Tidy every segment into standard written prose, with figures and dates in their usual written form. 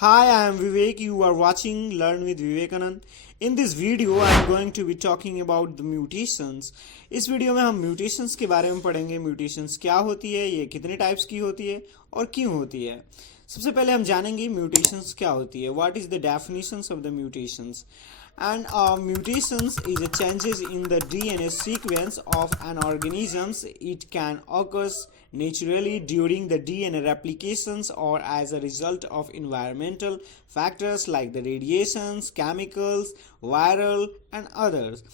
Hi, I am Vivek. You are watching Learn with Vivekanand. In this video, I am going to be talking about the mutations. इस video में हम mutations के बारे में पढ़ेंगे. Mutations क्या होती है, ये कितने टाइप्स की होती है और क्यों होती है. सबसे पहले हम जानेंगे mutations क्या होती है. What is the definitions of the mutations? And mutations is a changes in the DNA sequence of an organism. It can occur naturally during the DNA replications or as a result of environmental factors like the radiations, chemicals, viral and others.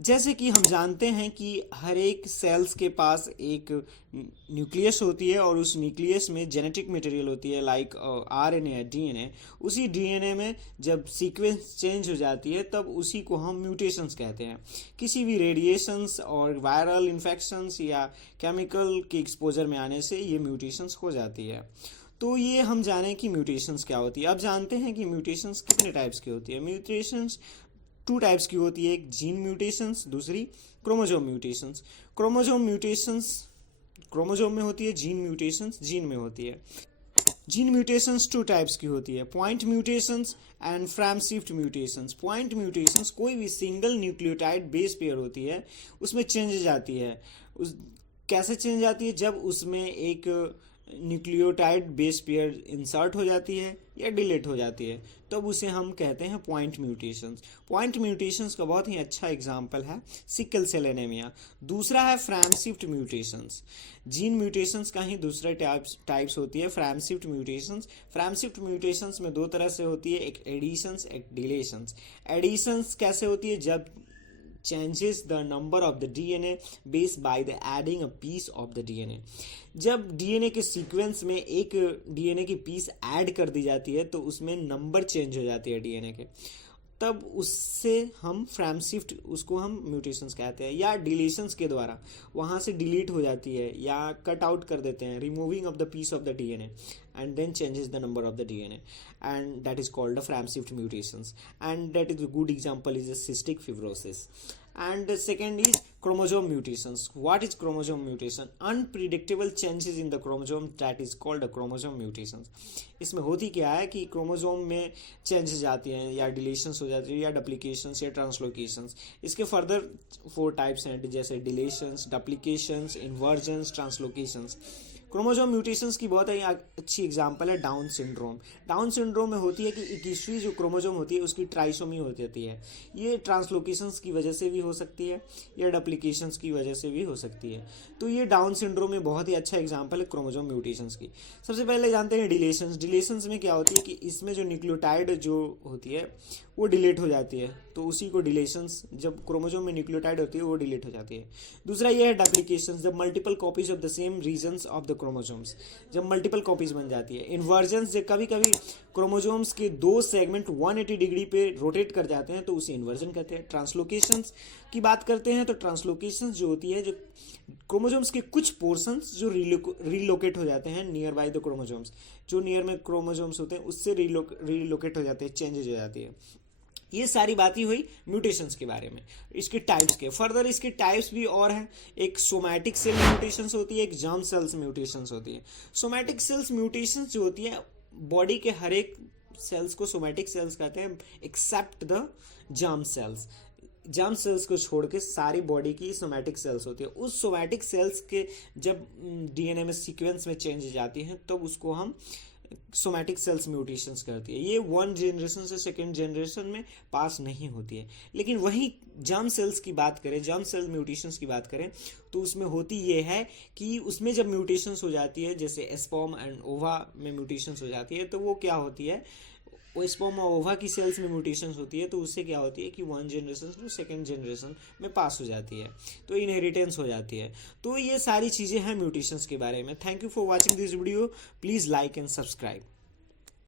जैसे कि हम जानते हैं कि हर एक sales के पास एक nucleus होती है और उस न्यूक्लियस में जेनेटिक मटेरियल होती है लाइक आरएनए या डीएनए. उसी डीएनए में जब सीक्वेंस चेंज हो जाती है तब उसी को हम म्यूटेशंस कहते हैं. किसी भी रेडिएशंस और वायरल इन्फेक्शंस या केमिकल के एक्सपोजर में आने से ये म्यूटेशंस हो जाती है. तो ये हम जाने कि म्यूटेशंस क्या होती है. अब जानते हैं कि म्यूटेशंस कितने टाइप्स की होती है. म्यूटेशंस टू टाइप्स की होती है. एक जीन म्यूटेशंस, दूसरी chromosome mutations. Chromosome mutations chromosome में होती है, जीन म्यूटेशंस जीन में होती है. जीन म्यूटेशंस टू टाइप्स की होती है, point mutations and frame shift mutations. Point mutations कोई भी सिंगल न्यूक्लियोटाइड बेस पेयर होती है उसमें चेंज जाती है. कैसे चेंज जाती है? जब उसमें एक न्यूक्लियोटाइड बेस पेयर इंसर्ट हो जाती है या डिलीट हो जाती है तब उसे हम कहते हैं पॉइंट म्यूटेशंस. पॉइंट म्यूटेशंस का बहुत ही अच्छा एग्जांपल है सिकल सेल एनीमिया. दूसरा है frame shift mutations. Gene mutations का ही दूसरा टाइप्स होती है frame shift mutations. Frame shift mutations में दो तरह से होती है, एक एडिशंस एक डिलेशंस. एडिशंस कैसे होती है? जब changes the number of the DNA base by the adding a piece of the DNA. जब DNA के सीक्वेंस में एक DNA की पीस ऐड कर दी जाती है तो उसमें नंबर चेंज हो जाती है DNA के, तब उससे हम फ्रेम शिफ्ट उसको हम म्यूटेशंस कहते हैं. या डिलीशंस के द्वारा वहाँ से डिलीट हो जाती है या कट आउट कर देते हैं, removing of the piece of the DNA and then changes the number of the DNA, and that is called the frame shift mutations, and that is a good example is a cystic fibrosis. And the second is chromosome mutations. What is chromosome mutation? Unpredictable changes in the chromosome, that is called the chromosome mutations. इसमें होती क्या है कि chromosome में changes आती हैं या deletions हो जाती है या डुप्लीकेशंस या ट्रांसलोकेशंस. इसके फर्दर 4 टाइप्स हैं जैसे deletions, duplications, inversions, translocations. Chromosome mutations की बहुत ही अच्छी एग्जांपल है डाउन सिंड्रोम. डाउन सिंड्रोम में होती है कि 21वीं जो क्रोमोजोम होती है उसकी ट्राइसोमी हो जाती है. ये ट्रांसलोकेशंस की वजह से भी हो सकती है या डुप्लीकेशंस की वजह से भी हो सकती है. तो ये डाउन सिंड्रोम में बहुत ही अच्छा एग्जांपल है क्रोमोजोम म्यूटेशंस की. सबसे पहले जानते हैं डिलेशंस. डिलेशंस में क्या होती है कि इसमें जो न्यूक्लियोटाइड जो होती है वो डिलीट हो जाती है, तो उसी को डिलेशंस. जब क्रोमोजोम में न्यूक्लियोटाइड होती है वो डिलीट हो जाती है. दूसरा ये है डुप्लीकेशंस, जब multiple copies of the same regions of the chromosomes, जब मल्टीपल कॉपीज बन जाती है. इन्वर्जन्स, जब कभी कभी क्रोमोजोम्स के 2 सेगमेंट 180 डिग्री पे रोटेट कर जाते हैं तो उसे इन्वर्जन कहते हैं. ट्रांसलोकेशंस की बात करते हैं तो ट्रांसलोकेशंस जो होती है जो क्रोमोजोम्स के कुछ पोर्शंस जो रीलोकेट हो जाते हैं नियर बाय द क्रोमोजोम्स, जो नियर में क्रोमोजोम्स होते हैं उससे रीलोकेट हो जाते हैं, चेंजेज हो जाती है. ये सारी बातें हुई म्यूटेशंस के बारे में, इसके टाइप्स के. फर्दर इसके टाइप्स भी और हैं. एक सोमैटिक सेल म्यूटेशंस होती है, एक जर्म सेल्स म्यूटेशंस होती है. सोमैटिक सेल्स म्यूटेशंस जो होती है बॉडी के हर एक सेल्स को सोमैटिक सेल्स कहते हैं except the germ cells. Germ cells को छोड़ के सारी बॉडी की सोमैटिक सेल्स होती है. उस सोमैटिक सेल्स के जब डीएनए में सीक्वेंस में चेंज जाती हैं तब उसको हम सोमैटिक सेल्स म्यूटेशंस करती है. ये 1 जनरेशन से 2nd जनरेशन में पास नहीं होती है. लेकिन वहीं जर्म सेल्स की बात करें, जर्म सेल म्यूटेशंस की बात करें तो उसमें होती ये है कि उसमें जब म्यूटेशंस हो जाती है जैसे स्पर्म एंड ओवा में म्यूटेशंस हो जाती है तो वो क्या होती है, वो स्पर्म और ओवा की सेल्स में म्यूटेशंस होती है तो उससे क्या होती है कि 1 जनरेशन टू 2nd जनरेशन में पास हो जाती है, तो इनहेरिटेंस हो जाती है. तो ये सारी चीज़ें हैं म्यूटेशंस के बारे में. Thank you for watching this video. Please like and subscribe.